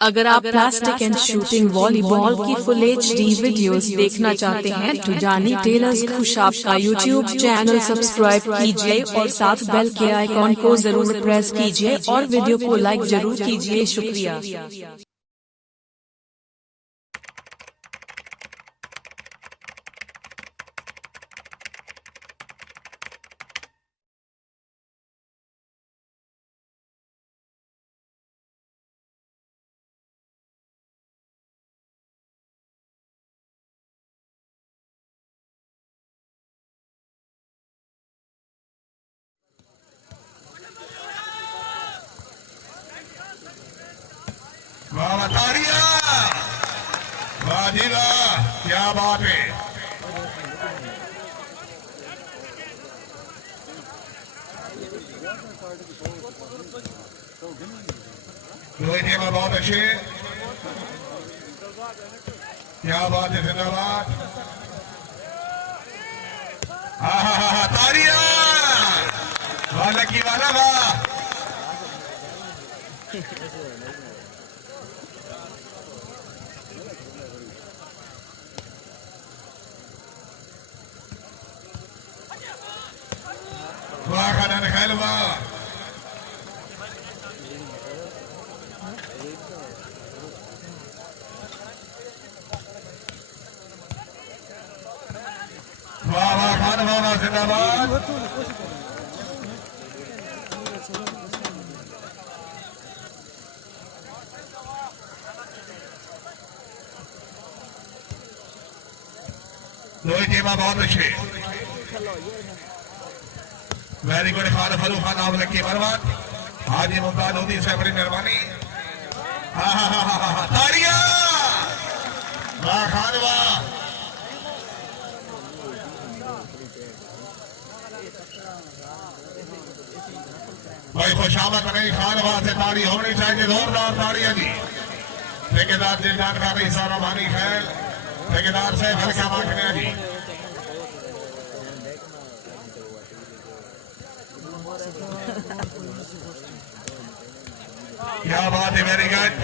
अगर आप plastic and shooting volleyball की फुल HD वीडियोस देखना चाहते हैं तो जानी टेलर्स खुशाब का यूट्यूब चैनल सब्सक्राइब कीजिए और साथ बेल के आइकॉन को जरूर प्रेस कीजिए और वीडियो को लाइक जरूर कीजिए। शुक्रिया। वाह तारिया, वाह जी वाह, क्या बात है। दोनों टीम बहुत अच्छे, क्या बात है, जिंदाबाद। हा तारिया, वाह लकी वाला वाह। वाह खाना खैल वाह। वाह वाह खान वाह जिंदाबाद। दोनों टीम बहुत अच्छे। वेरी गुड खान फरूख खान आप लकी बर्बाद। हाजी मुमताज लोधी से बड़ी मेहरबानी। तारिया, वाह खान वाह। भाई खुशामद नहीं खान वाह से ताड़ी होनी चाहिए, जोरदार ताड़ियां जी। ठेकेदार जी जानकारी सारा भानी खैर, ठेकेदार से हल्का मांगने जी। क्या बात है, वेरी गुड।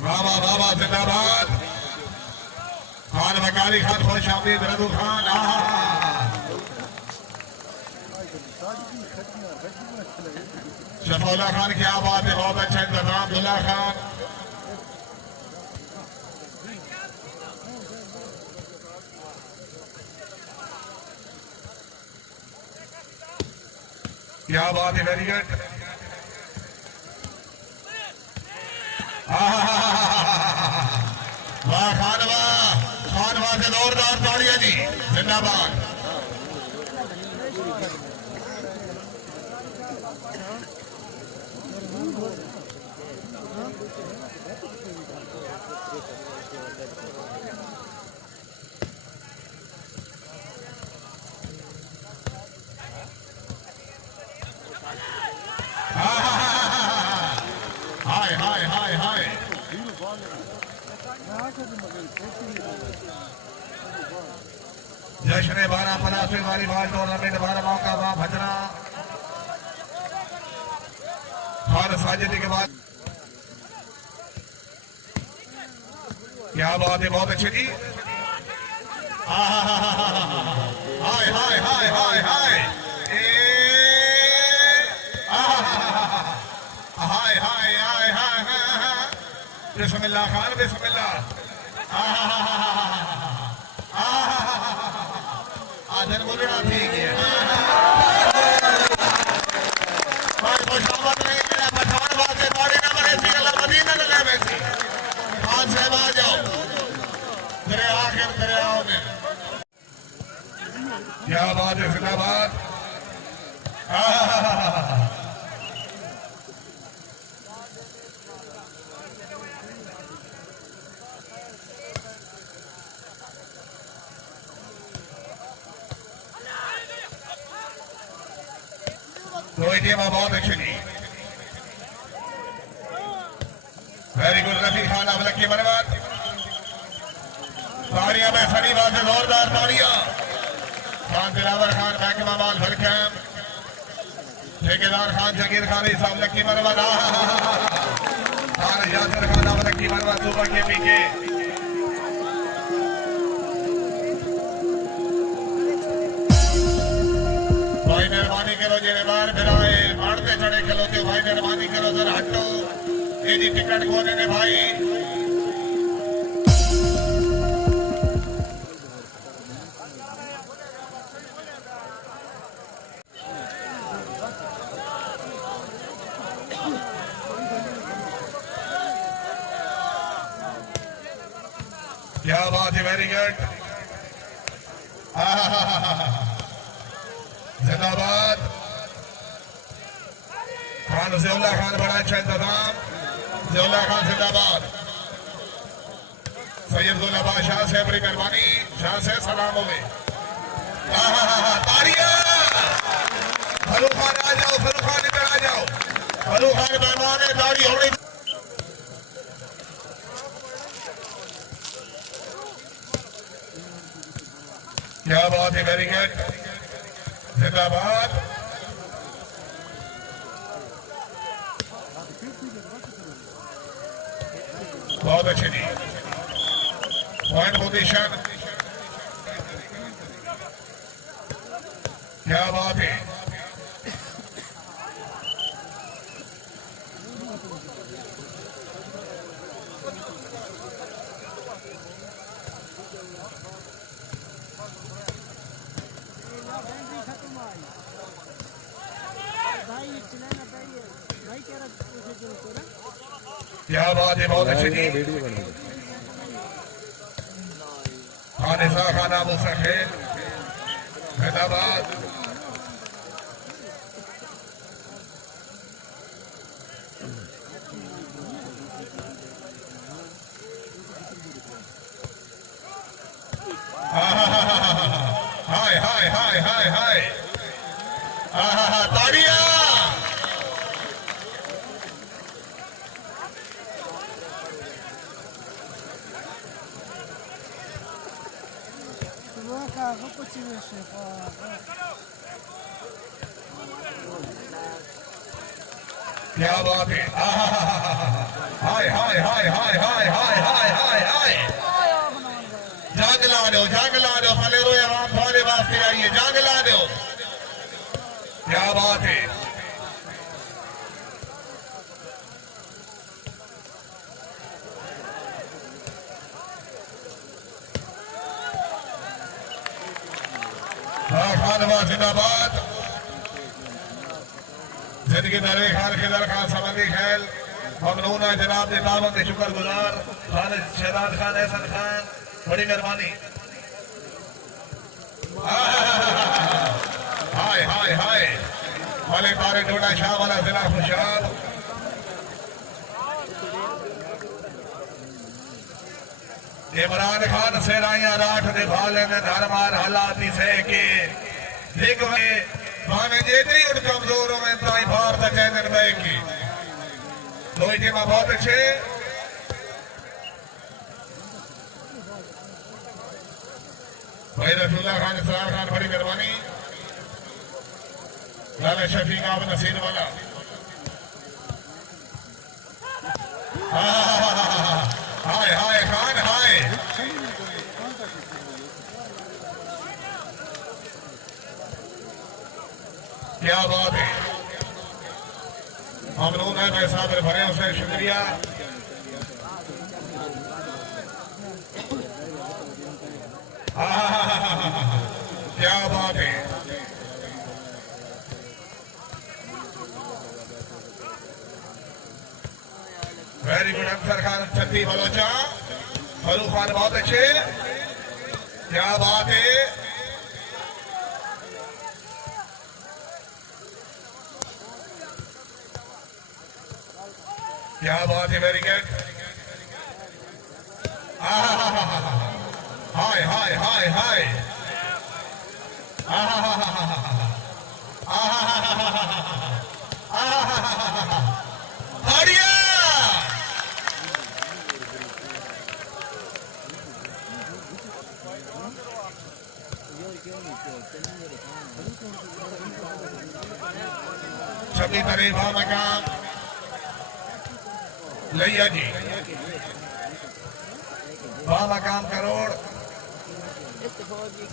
बाबा बाबा जिंदाबाद। खान वकारी खान खुश आमदीद रदू खान। शफौला खान क्या बात है, बहुत अच्छा इंतजाम। दुल्ला खान क्या बात है, वेरी गुड। वाह खान वाह से जोरदार ताड़ियां जी, जिंदाबाद। हाय हाय हाय हाय। जश्न 12 परासे वॉलीबॉल टूर्नामेंट 12 मौका वहां भजना और साजिदी के बाद क्या बात है, बहुत अच्छे जी। हाय हाय हाय हाय हाय हाय हाय हाय हाय। बिस्मिल्लाह खान बिस्मिल्लाह। आधर बोलना ठीक है। खुशामद नहीं मेरा पठान बातें बाड़ी न बने थी, अल्लाह मदीना न ले बैठी। खान साहब आ जाओ दरिया के दरियाओं में। क्या बात है, जिंदाबाद। दोनों टीम बहुत अच्छी थी। वेरी गुड रफी खान आप लकी बर्बाद। ताड़ियां में सनी बात से जोरदार ताड़ियां। खान दिलावर खान महकमा माल भड़कैम ठेकेदार खान जगीर खान साहब लक्की मरवा खान यासर खान अब लक्की मरवा सुबह के पीके भाई मेहरबानी करो जेने बार फिराए मारते चढ़े खिलोते भाई मेहरबानी करो जरा हटो ये जी टिकट खोने ने भाई क्या बात है वेरी गुड जिंदाबाद खान ज़ियाउल्लाह खान बड़ा अच्छा इंतजाम ज़ियाउल्लाह खान जिंदाबाद सैयदुल्लाह बादशाह से बड़ी मेहरबानी शाह से सलाम हो गए तालियां फरूख खान आ जाओ फरूख खान इधर आ जाओ फरूख खान मेहमान है ताली होनी क्या बात है वेरी गुड जिंदाबाद बहुत अच्छे जी पॉइंट पोजीशन क्या बात है क्या बात है बहुत अच्छी जी खानिसा खाना मुस्तखिल हैदराबाद हाय हाय हाय हाय हाय तालियां क्या बात है हाय हाय हाय हाय हाय हाय हाय हाय हाय जाग ला दो फले रोए आवाम थोड़े वास्ते आइए जाग ला दो क्या बात है खानवा जिंदाबाद जिंदगी दरे खान खिदर खान समंदी खैल ममनून है जनाब ने दावत के शुक्र गुजार खान शहजाद खान एहसन खान बड़ी मेहरबानी हाय हाय हाय वाले तारे टोटा शाह वाला जिला खुशहाल इमरान खान से राइया राठ दे भाले ने धर्मार हालाती से के देख वे माने जेती उठ कमजोरों में ताई भारत चैनल में की दो टीम बहुत अच्छे भाई रसूलुल्लाह खान इस्लाम खान बड़ी मेहरबानी लाला शफीक आप नसीर वाला हाय हाय खान हाय क्या बात है ममनून है भाई साहब भरे उसे शुक्रिया क्या बात है वेरी गुड अफसर खान छत्ती बलोचा फरूख खान बहुत अच्छे क्या बात है क्या बात है वेरी गुड हाय हाय हाय हाय हरिया छब्बी तारीख मकाम लिया जी मकाम करोड़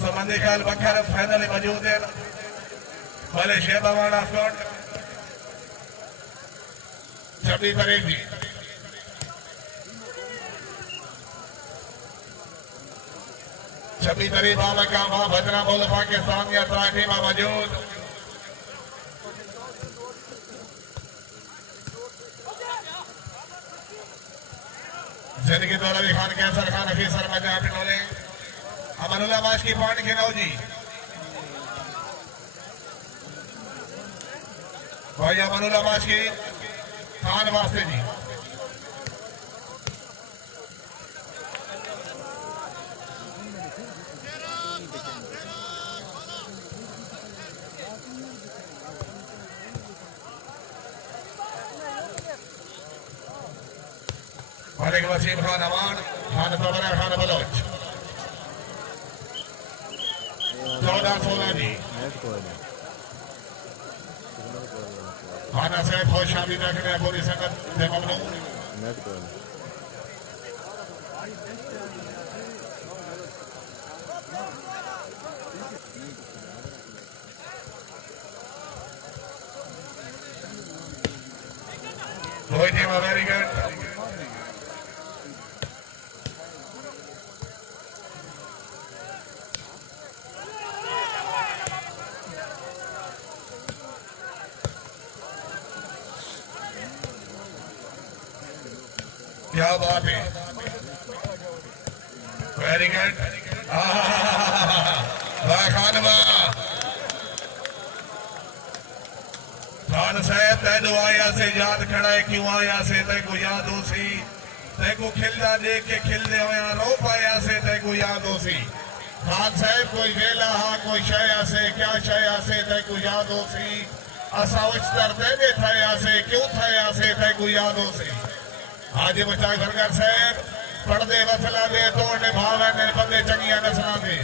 समंदी खाल बखर फाइनल मौजूद है भले शेबावाड़ा स्कॉट 26 तारीख जी छब्बीस तारीख मकाम वहां भजना बोल पाकिस्तान या टीम मौजूद जिनके द्वारा भी खान कैंसर खान अफीसर में जहाँ पिटोले अमनुल्ला माश की पॉइंट खेनाओ जी भाई अमनुल्ला माश की खान वास्ते जी मलिक वसीम खान अमान खान तबरा खान बलोच 14-16 जी खाना सैफ हो शादी रखने पूरी संगत से ममनून वेरी गुड क्या बात है वेरी गुड खान साहब तैनू आया से याद खड़ा है क्यों आया से तैको याद हो सी तैको खिलदा देख के खिलदे होया रो पाया से तैको याद हो सी खान साहब कोई वेला हा कोई शया से क्या शया से तैको याद हो सी असा उच्चतर दे थया से क्यों थया से तैको याद हो सी आज बच्चा सरकार साहब पढ़दे वसला दे तोड़ने भावे ने बंदे चंगिया नसला दे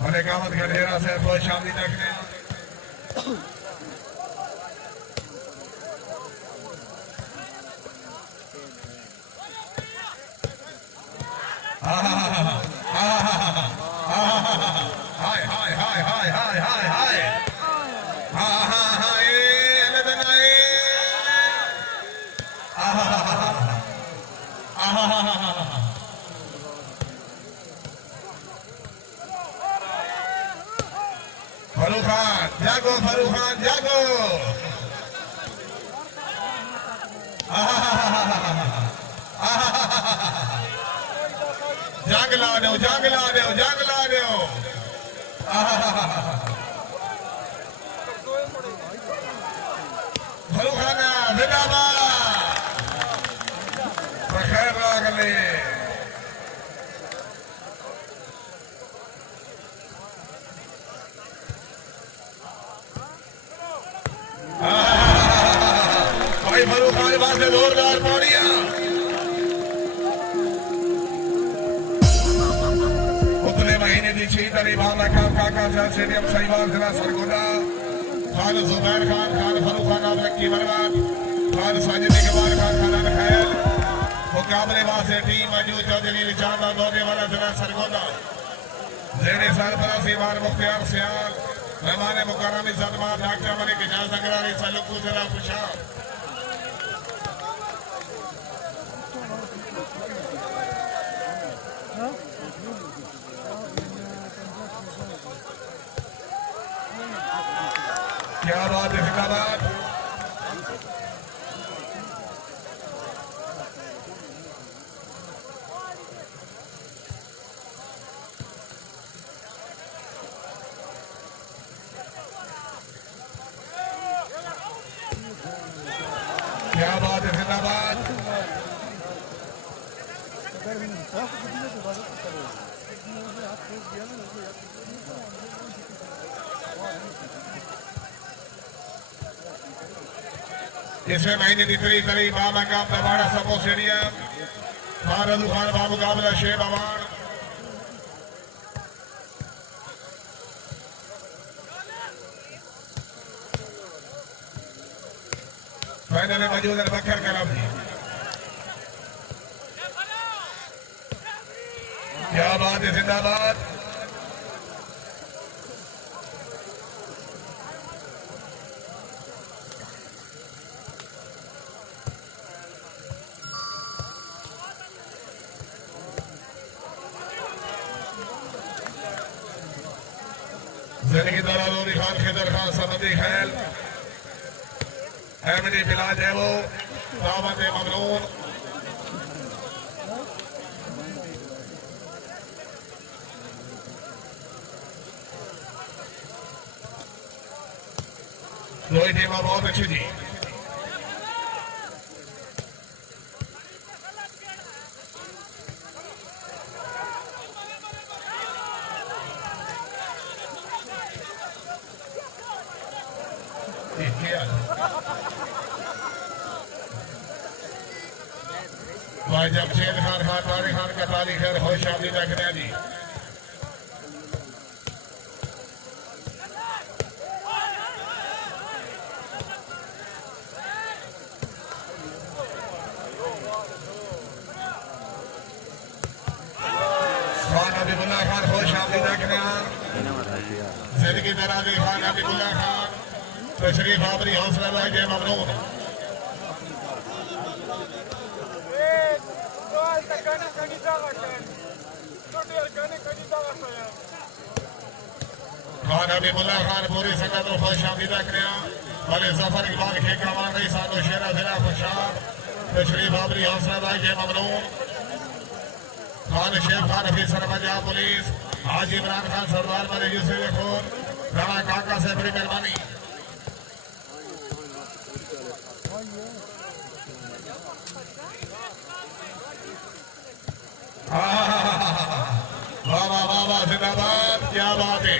भले कामत गढ़ेरा से बहुत शामिल रखने हाय हाय हाय हाय हाय हाय हाय फरूख खान जागो फरूख खान जागो जाग ला दो जाग ला दो जाग ला दो फरूख खान जिंदाबाद बखैर लागले भाई फरूख खान पास जोरदार पौड़िया उतने महीने की 6 तारीख काका स्टेडियम शहीबाग जिला सरगोदा खान जुबैर खान खान फरूख खान की बर्बाद खान साजिद इकबाल खान खाना खैल मुकाबले वास्ते टीम मौजूद चौधरी चांदा दौरे वाला जिला सरगोदा जेरे सरपरस्ती ईमान मुख्तियार सियाल मेहमान मुकर्रम इज्जतमान डॉक्टर मलिक इजाज अग्रवाल सलूकू जिला खुशाल क्या बात है जिंदाबाद क्या बात है जिंदाबाद इसमें महीने की तारीख बाबा का दबाड़ा सपो स्टेडियम खान बाबू काबला शेख अवान फाइनल में मौजूद है बकर करम। क्या बात है, जिंदाबाद। जिंदगी दौरान खान खिदर खान समदी खैल अहमदी बिलाज है वो दावत ममनून दोई टीम बहुत अच्छी थी। भाई जमशेद खान तारिक खान का तारीख है खुश आमदी रखने जी। खान अबीबुल्ला खान खुश आमदी रखने जिंदगी दराजी खान अबीबुल्ला खान तशरीफ आवरी हौसला भाई जय ममनून। खान अबीबुल्ला खान पूरी संगत को खुश आमदीदा करें भले जफर इकबाल खेका मान रही साधो शेरा जिला खुशाब तशरीफ आवरी हौसला भाई जय ममनून। खान शेख खान अफीसर पंजाब पुलिस हाजी इमरान खान सरदार मरे यूसुफ खून राणा काका से बड़ी मेहरबानी। बाबा बाबा जिंदाबाद, क्या बात है।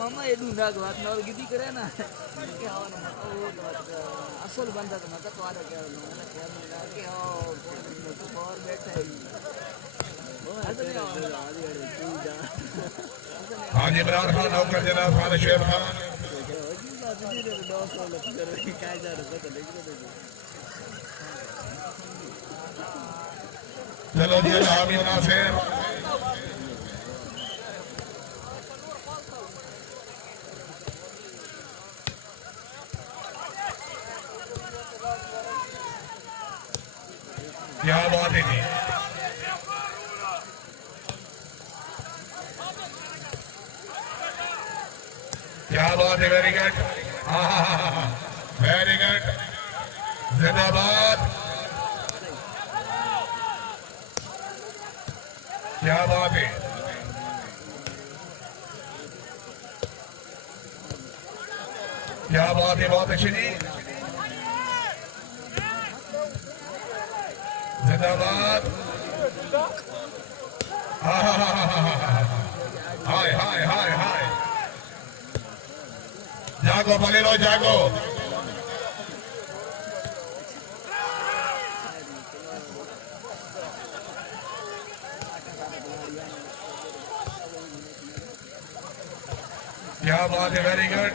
मामा ये ढूंढा के बात ना गिदी करे ना क्या हो ना असल बंदा तो मत तो आ रहा क्या ना क्या मिला के हो तो और बैठा है हाजी इमरान खान नौकर जनाब खान शेख खान चलो जी हामी नासिर क्या बात है जी। क्या बात है, वेरी गुड, वेरी गुड, जिंदाबाद, क्या बात है। क्या बात है, बहुत अच्छी जी, जिंदाबाद। हाय हाय हाय हाय, जागो बने लो, जागो। क्या बात है, वेरी गुड,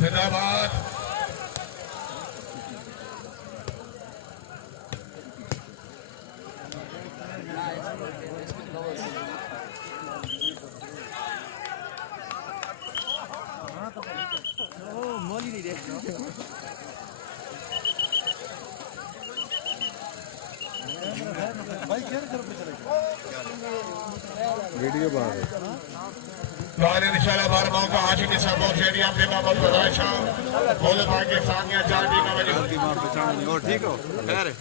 जिंदाबाद। वीडियो बाहर और इंशाल्लाह बार मौका हाशिम सपोर्ट स्टेडियम पे मोहम्मद फजाइशा बोल पाकिस्तान या चार टीमें मौजूद मार बचाऊंगी और ठीक हो खैर है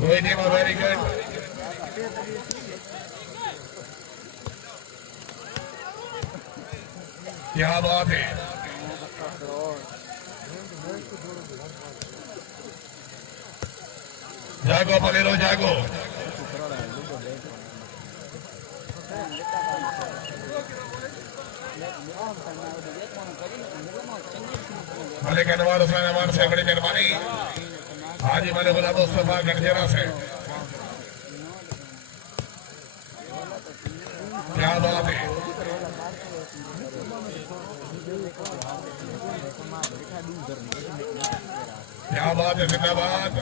कोई टीम वेरी गुड क्या बात है जागो पलेरो जागो मलिक अनवर हुसैन अमान से बड़ी मेहरबानी हाजी मलिक गुलाम मुस्तफा गंजेरा से क्या बात है क्या बात है जिंदाबाद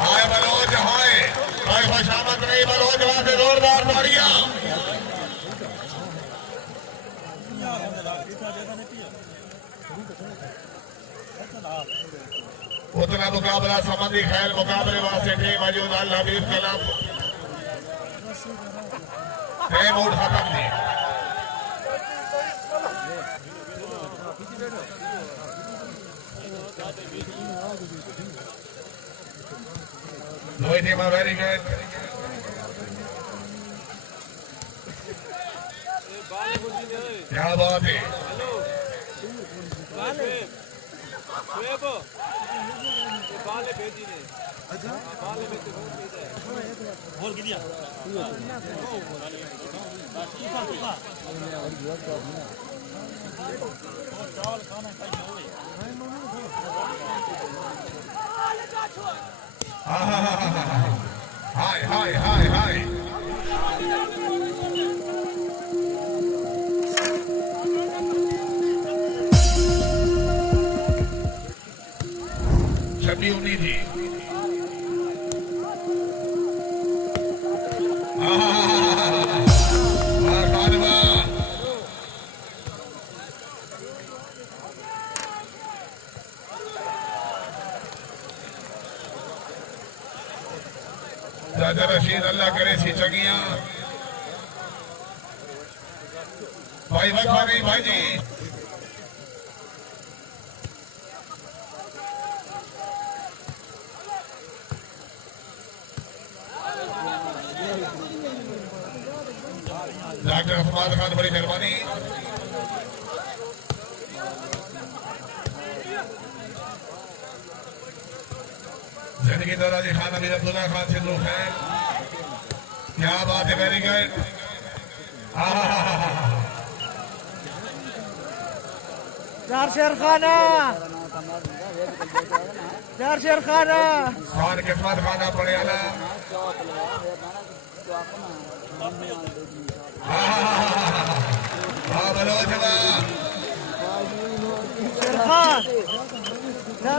हाय बलोच हाय हाय खुशामद नहीं बलोच वहां से जोरदार तालियां उतना मुकाबला संबंधी खैर मुकाबले वास्ते टीम मौजूद अल हबीब कलम मूड खत्म थी दोई टीम वेरी गुड क्या बात है हाय हाय हाय हाय छब्बी उन्नी थी राजा रशीद अल्लाह करे सी चंगियां भाई वफा नहीं भाई जी डॉक्टर अफमाद खान बड़ी मेहरबानी जिंदगी दराजी खान अमीर अब्दुल्ला खान सिंधु खैर क्या बात है वेरी गुड चार शेर खाना खान किस्मत खाना पड़े आला हाँ बलोच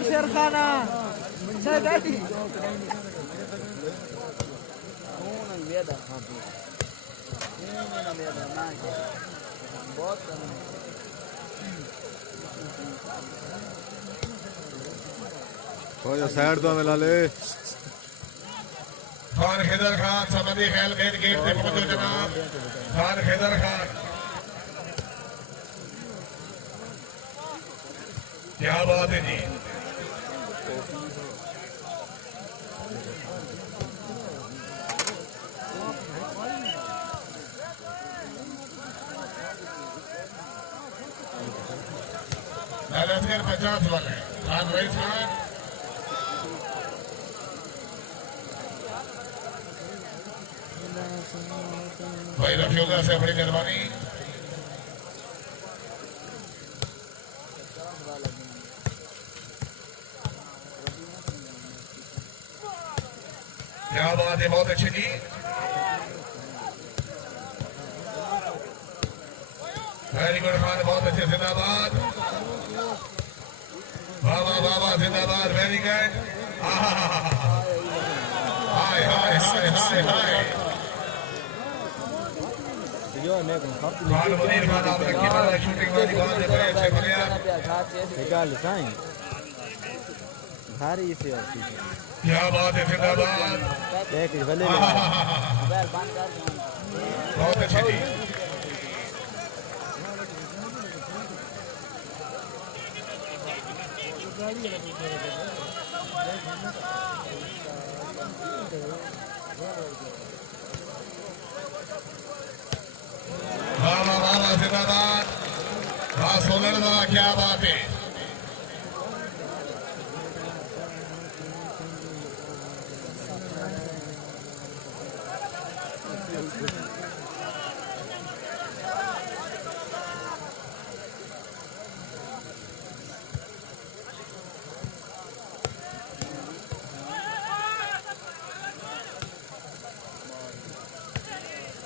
शेर खाना साइड तो मिला ले खान खैदर खान समझी खेल मेन गेट से पहुंचो जनाब खान खैदर खान क्या बात है जी लालसगर 50 वाले खान रईस खान भाई रफीउल्लाह से बड़ी मेहरबानी क्या बात है बहुत अच्छी जी वेरी गुड खान बहुत अच्छे जिंदाबाद बाबा बाबा जिंदाबाद वेरी गुड हाय हाय जो मैं को सब खान मुनीर खान आपने की बात शूटिंग वाली बात है भाई अच्छे बढ़िया निकाल साईं भारी से और क्या बात है जिंदाबाद देख भले बहुत अच्छी जी वाह जिंदाबाद वाह सोलर वाह क्या बात है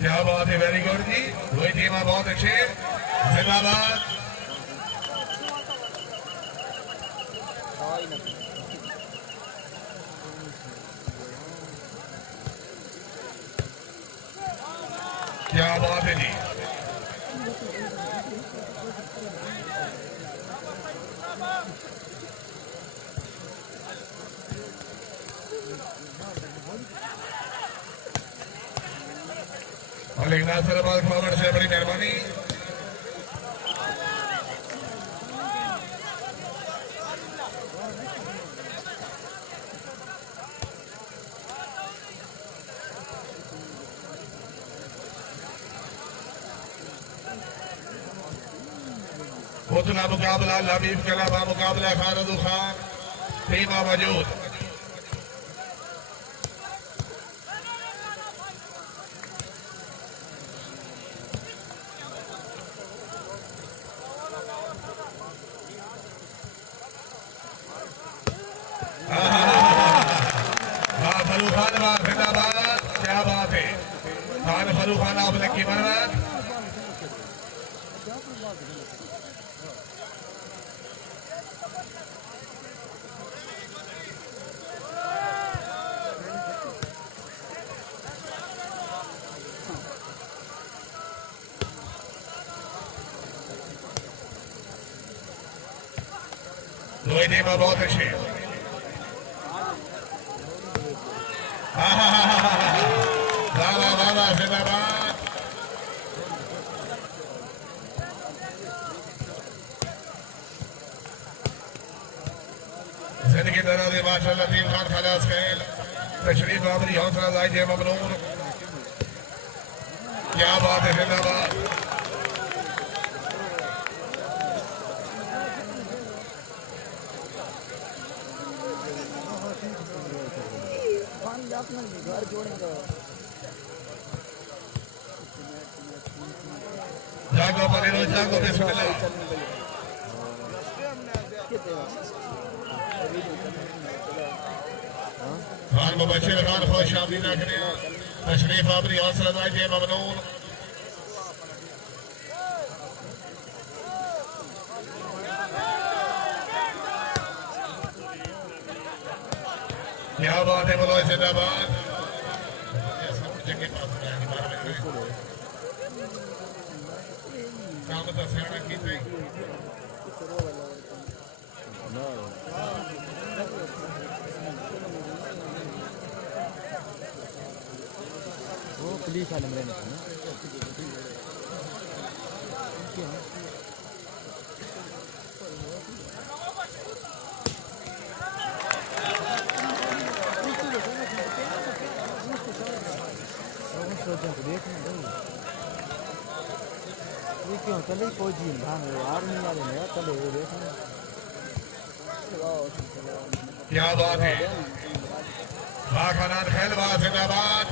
क्या बात है वेरी गुड जी वही टीम बहुत अच्छे जिंदाबाद क्या बात है जी और लेकिन सराबाद खबर से बड़ी मेहरबानी उतना मुकाबला लबीब के अलावा मुकाबला खान खान टीमा मौजूद फरूख खान जिंदाबाद क्या बात है खान फरूख खान आपने की मरमत दोई टीम बहुत अच्छे वाह जिंदाबाद जिंदगी दराज माशाल्लाह टीम खान खलास खेल तशरीफ बाबरी हौसला जायजे ममनून क्या बात है जिंदाबाद घर जोड़ेंगे जागो परेरो जागो बिस्मिल्लाह खान मुबशिर खान खुश आमदीद आखने तशरीफ आपरी हौसला जायजे ममनून क्या बात है बोलो जिंदाबाद काम तो सियाना की थी वो पुलिस वाले मेरे ना ये क्यों चले फौजी आर्मी वाले ने चले देखने क्या बात है खानान खेलबाज जिंदाबाद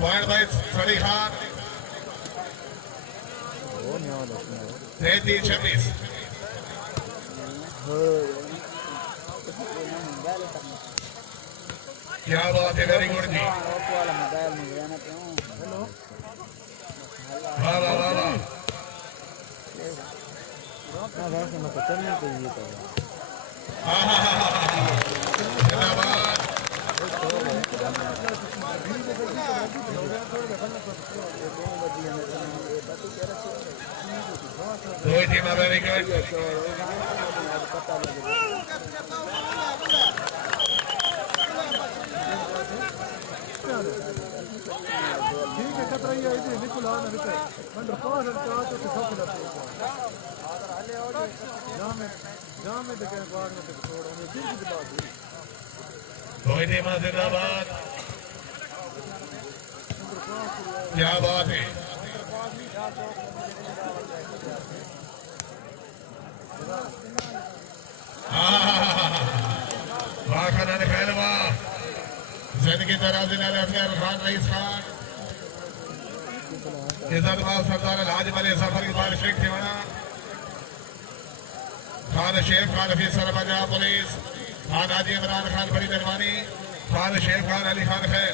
पॉइंट बाय सली खान 33-26 क्या बात है वेरी गुड जी वाह वाह वाह वाह वैसे मैं चलने के लिए तो जिंदाबाद वेरी गुड ठीक है खतरा ये है निकुल आना निकल मंडर पास और चाह तो सब लग जामे देखे बाग में छोड़ उन्हें दिन की बात हुई कोई टीम जिंदाबाद क्या बात है वाह खाना ने पहलवा जिंदगी दराजी ने अफियार खान रईस खान इज्जतमाल सरदार लाज वाले सफर की बार शेख ठेवाना खान शेख खान अफीसर पंजाब पुलिस खान हाजी इमरान खान बड़ी मेहरबानी खान शेख खान अली खान खैर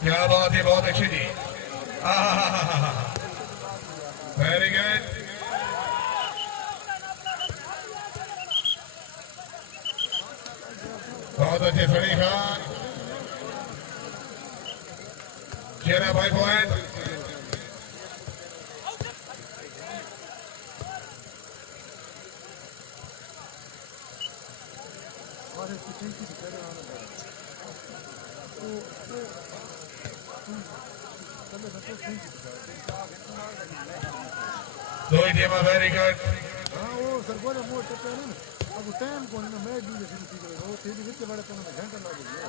क्या बात है बहुत अच्छी जी वेरी गुड बहुत अच्छे सड़ी खान चेहरा भाई पॉइंट दो ही टीम वेरी गुड हाँ वो सरगोने मोड़ टप्पे ना अब टाइम को ना मैच भी शुरू की गई वो तेरी विच बड़े तो ना घंटा लग गया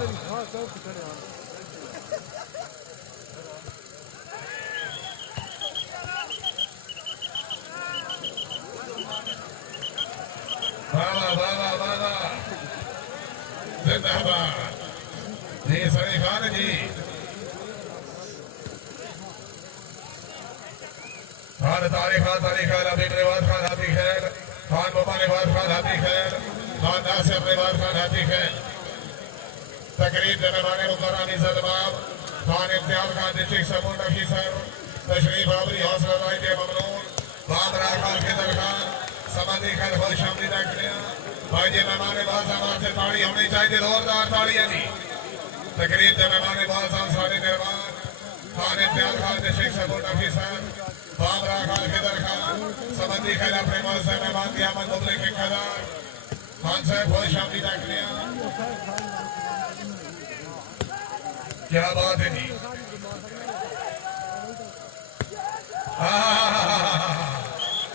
मेरी खास सब खड़े हैं वाह वाह वाह वाह वाह जिंदाबाद जी सही खान जी खान तारीख खान अभी रिवाज खान हाथी खैर खान बाबा रिवाज खान हाथी खैर खान नासिर रिवाज खान हाथी खैर तकरीब देने वाले मुकर्रम इज्जत बाब Khan Imtiaz Khan district support officer तशरीफ आवरी हौसला अफजाई के ममनून बाबरा खान खिदर खान समाधि खान खुश आमदीद भाई जी मेहमान बाल साहब से ताड़ी होनी चाहिए जोरदार ताड़ियां जी तकरीब के मेहमान बाल साहब सारे मेहमान Khan Imtiaz Khan district support officer Babra Khan Khidar Khan समाधि खान अपने मौज से मेहमान की आमद मुबलिक के खदार खान साहब खुश आमदीद क्या बात है जी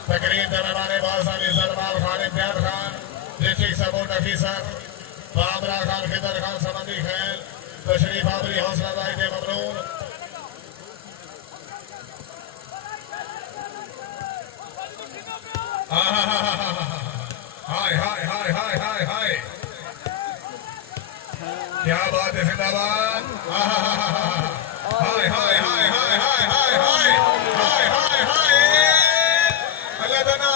तकरीब के मेहमान बाल साहब इज्जतमाल Khan Imtiaz Khan district support officer Babra Khan Khidar Khan समाधि खैर तशरीफ आवरी हौसला अफजाई के ममनून हाय हाय हाय हाय हाय हाय क्या बात है जिंदाबाद हाय हाय हाय हाय हाय हाय हाय हाय हाय हाय अल्लाह तना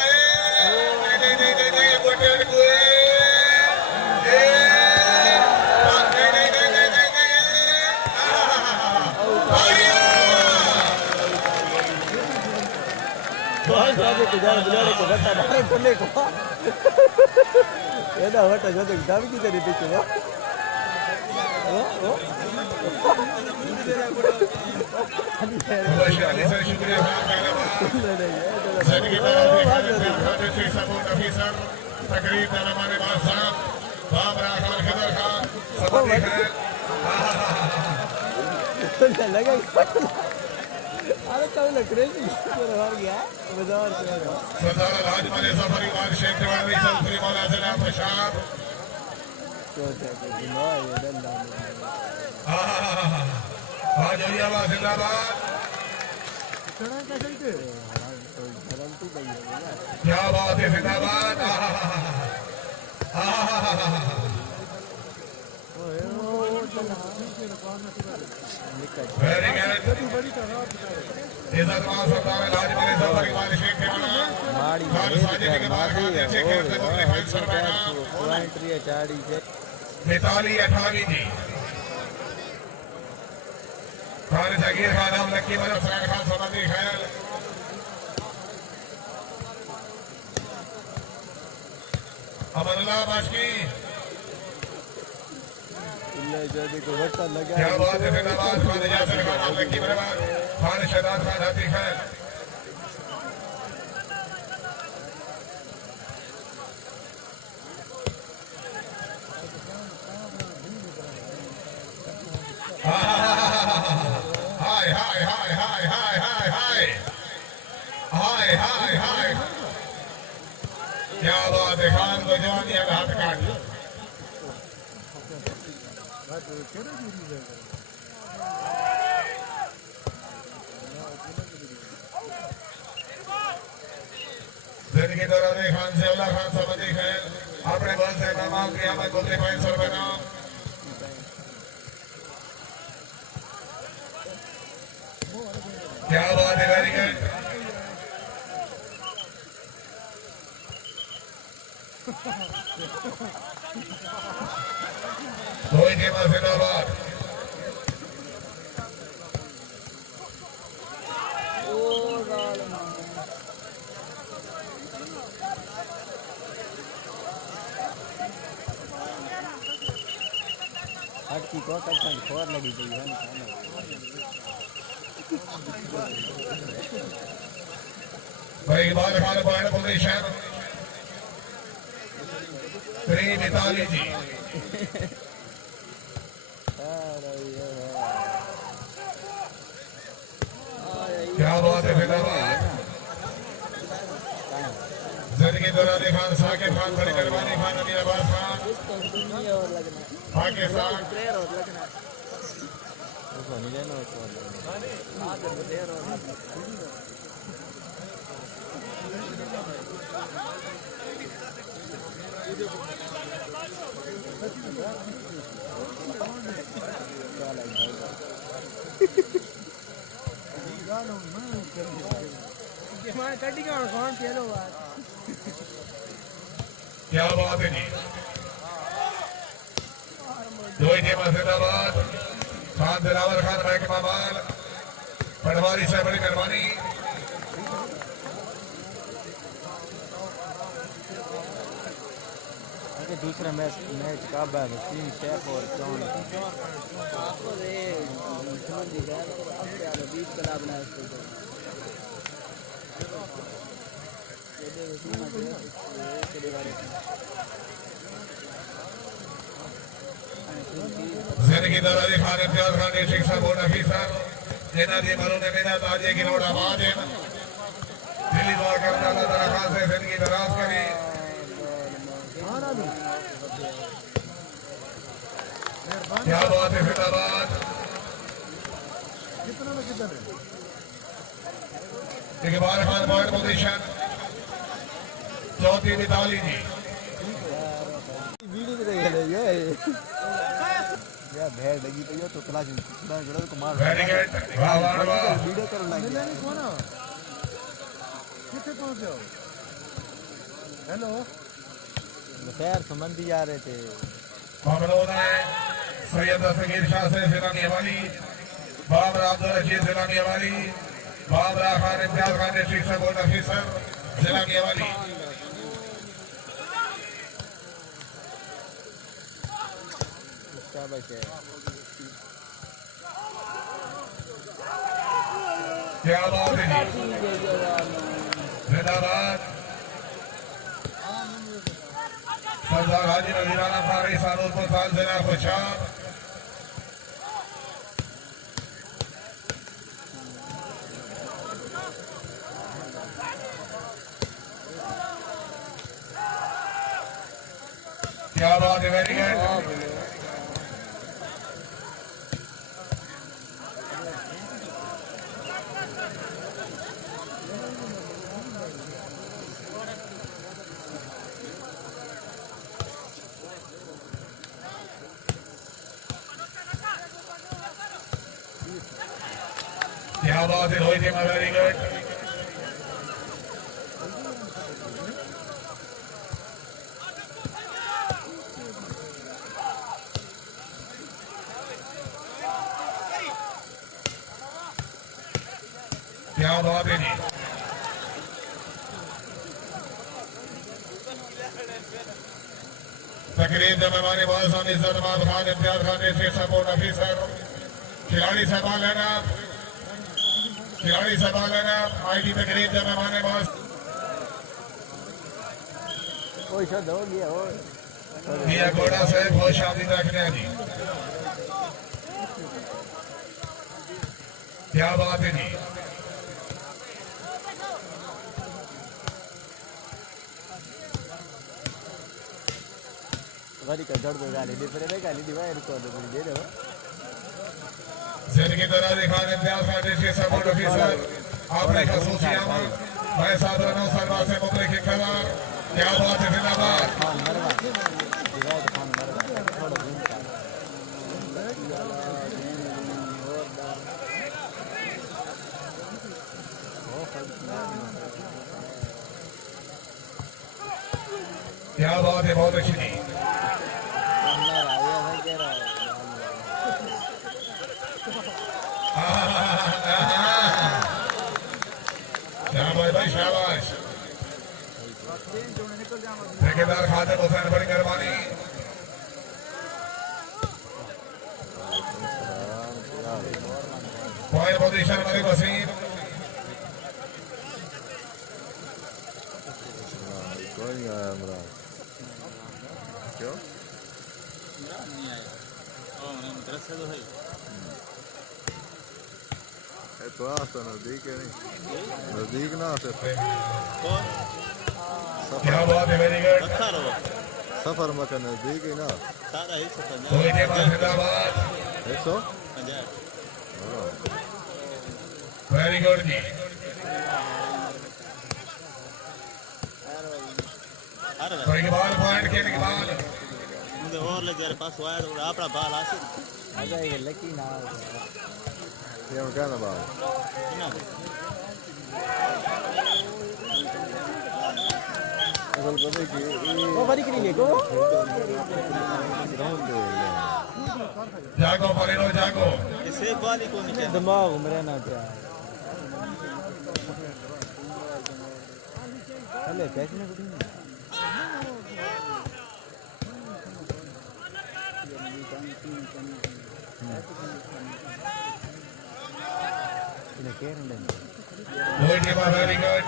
नहीं नहीं नहीं नहीं बटन को बुलाने को घटा डाले खोले को ये ना हटा जो तो दाम की तेरी पीछे वो शुक्रिया तकरीब हमारे बात साहब बाबरा खान खिदर खान लगा अरे कब लग रही हार गया बाजार से सरदार राज वाले सफरी बार शेख तिवारी चौधरी मौला जनाब प्रसाद आज होइयाबाद जिंदाबाद क्या बात है जिंदाबाद वेरी गुड इज्जतमाल सरदार राज वाले सफरी बार शेख तिवारी खान साजिद के बाद अच्छे खेल से मुबलिक फाइट सरदार वॉलंटियर चाड़ी से 43-28 जी। खान जगीर खान हम लक्की मदद फरान खान समझी खैर अमरुल्लाह बाशकी क्या बात है जिंदाबाद खान यासिर खान हम लक्की मदद खान शहजाद खान हाथी खैर हाय हाय हाय हाय हाय हाय हाय हाय हाय हाय क्या बात है खान को जवानी हाथ काट जिंदगी दौरान खान से अल्लाह खान समझी खैर अपने बल से तमाम क्रियामत गुजरे 500 रुपए नाम क्या बात है वेरी गुड कोई टीम जिंदाबाद की को कच्चा खोर लगी गई है भाई इकबाल खान पॉइंट पोजीशन 43 जी क्या बात है जिंदाबाद जिंदगी दौरान खान साकिब खान बड़ी मेहरबानी खान अमीर अब्बास खान पाकिस्तान क्या बात है जी दो टीम जिंदाबाद खान दिलावर खान बैक मामाल पटवारी से बड़ी मेहरबानी दूसरा मैच कब है वसीम शेख और जॉन आपको ये समझ गया अब क्या 20 कला बनाया इसको जिंदगी दौरान खान इम्तियाज खान ने शिक्षा बोर्ड ऑफिसर जिन्हें जी मरों ने मेहनत आज की नोट आवाज है दिल्ली दुआ करना अल्लाह ताला खान से जिंदगी दराज करे क्या बात है जिंदाबाद कितना में किधर है इकबाल खान पॉइंट पोजीशन 34-42 जी वीडियो देख ले यार भेड़ लगी तो ये तो क्लास जोड़ा तो मार वेरी गुड वाह वाह वाह वीडियो कर लगी नहीं कौन कितने पहुंच जाओ हेलो खैर संबंधी आ रहे थे ममनून है सैयद असगीर शाह से जिलानी वाली बाबरा अब्दुल रशीद जिलानी वाली बाबरा खान इम्तियाज खान ने शिक्षा बोर्ड ऑफिसर जिलानी वाली क्या बात है जी जिंदाबाद सरदार हाजी नजीराना फारी सानूरपुर साल जिला खुशाब क्या बात है वेरी गुड क्या बात है रोहित वेरी गुड क्या बात है जी। तकरीर में मेहमान वाला इज्जतमाद खान इम्तियाज खान से सपोर्ट ऑफिसर खिलाड़ी सभा लेना आई की तकरीर में मेहमान वाला मियां घोड़ा साहब बहुत शादी रखने जी। क्या बात है जी। जिंदगी तरह दिखा इम्तियाज खान से सपोर्ट ऑफिसर आपने खसूसी अमल मैं साधनों सरवा से मुबरक खबर। क्या बात है जिंदाबाद। क्या बात है बहुत अच्छी थी। शाबाश भाई शाबाश। ठेकेदार खादिम हुसैन बड़ी मेहरबानी। Point position Malik Waseem. कोई नहीं आया इमरान क्यों तो आस्ता नजदीक है नहीं नजदीक ना से क्या बात है वेरी गुड। सफर मका नजदीक है ना कोई के बाद जिंदाबाद 100 वेरी गुड जी। कोई के बाल पॉइंट के बाल और ले जरा पास वायर और आपड़ा बाल आसे आ जाएगा लकी ना ये हम कहना बात असल पता कि वो बड़ी करेंगे को जागो परेलो जागो। इसे वाली को नहीं दिमाग में रहना चाहिए। अरे कैसे में कुछ नहीं Good game, very good.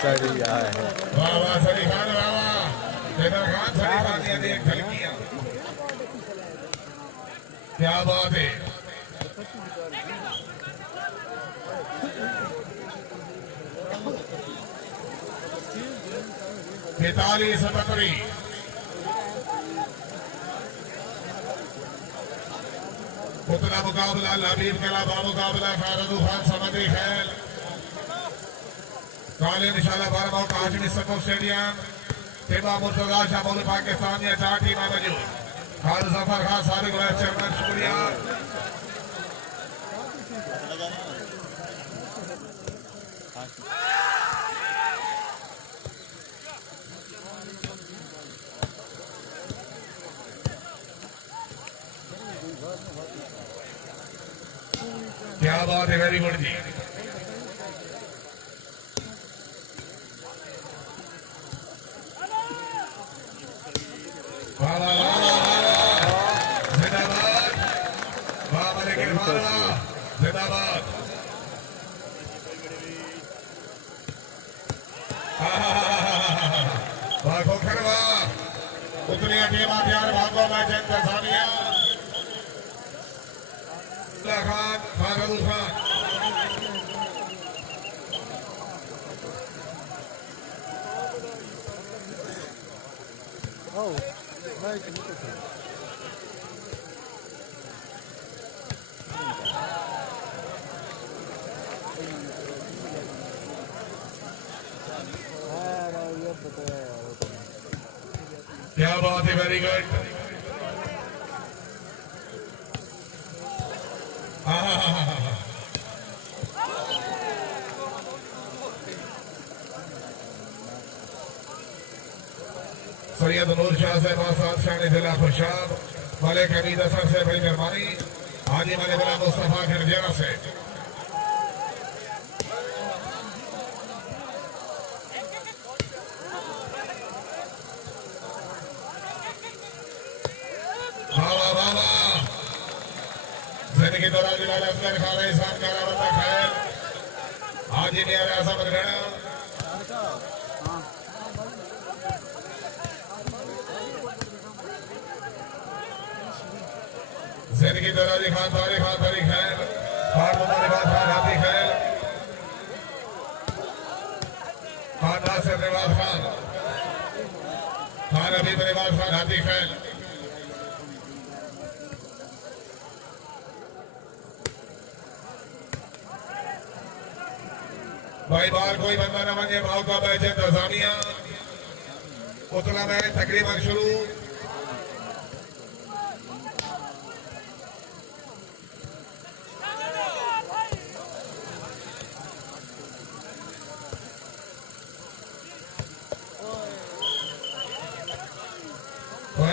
सड़ी आया है वाह वाह सली खान वाह वाह जेदर खान सली खान ने देख झलकियां। क्या बात है। पैतालीस बकरी उतना मुकाबला लबीब के अलावा मुकाबला फारूक खान समझी खैल काले निशाला बारह काशमी सको स्टेडियम तेबा मुर्तजा शामुल पाकिस्तान या 4 टीमें मौजूद। खान जफर खान साबिक वाइस चेयरमैन शुक्रिया। क्या बात है वेरी गुड जी। जिंदाबाद वाह मलिक जिंदाबाद। वाह खोखर वाह उतनी टीम तैयार भागो मैच इंतजामिया Khan Farooq Khan Oh, nice to meet you. क्या बात है वेरी गुड। सैयद नूर शाह साहब आसाद शान जिला खुशाब मलिक हमीद असर से बड़ी मेहरबानी हाजी मलिक बला मुस्तफा खरजेरा से जिंदगी दौरान जिला असगर खाना इंसान का बंदा खैर हाजी ने ऐसा बदलना जिंदगी दौरान खान तारी खैर खान मुबारक खान हाथी खैर खान नासिर रिवाज खान खान अभी रिवाज खान हाथी खैर भाई बार कोई बंदा न बने भाव का बैच इंतजामिया उतना मैं तकरीबन शुरू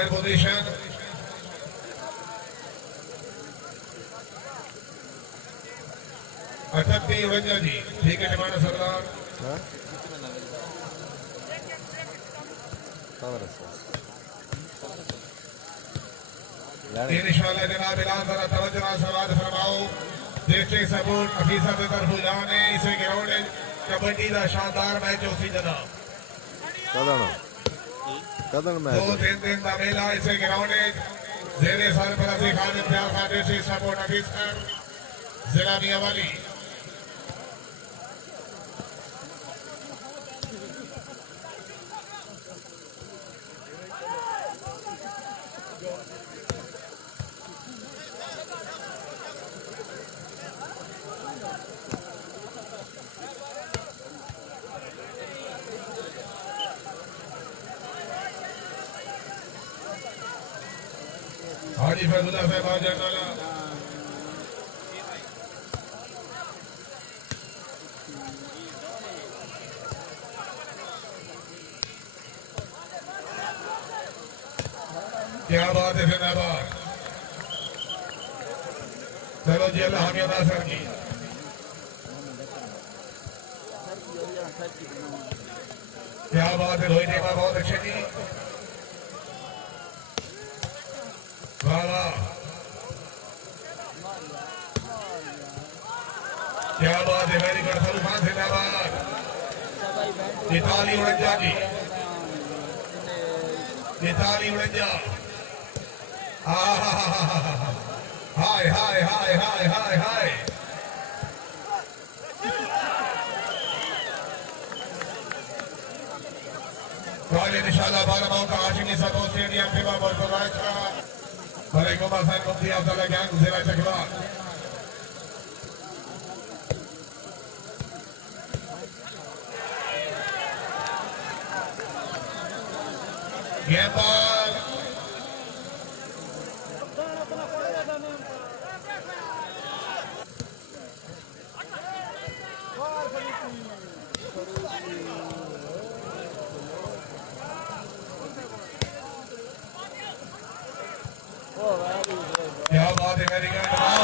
पोजीशन अठत्ती वंजा जी ठीक है जमाना सरदार इंशाअल्लाह जनाब इलाज जरा तवज्जो समाज फरमाओ डिस्ट्रिक्ट सपोर्ट अफीसर की तरफ जाने इसे ग्राउंड कबड्डी का शानदार मैच उसी जनाब कदन मैच 2-3 दिन का मेला इसे ग्राउंड जेरे सरपरस्ती Khan Imtiaz Khan district support officer जिला मियावाली हाजी फैजुल्लाह साहब आजरनाला क्या बात है जिंदाबाद चलो जी अल्लाह हमें अदा सर की क्या बात है रोहित का बहुत अच्छे जी क्या बात है मेरी गढ़ सलमान जिंदाबाद इताली 49 जी इताली 49 हाय हाय हाय हाय हाय हाय कॉलेज इंशाल्लाह 12 माह का हाशिमी सतो स्टेडियम के बाबर सराय का वालेकुम अस्सलाम मुफ्ती अब्दुल्ला गैंग जिला चकवा गेंद बॉल क्या बात है मेरी गेंद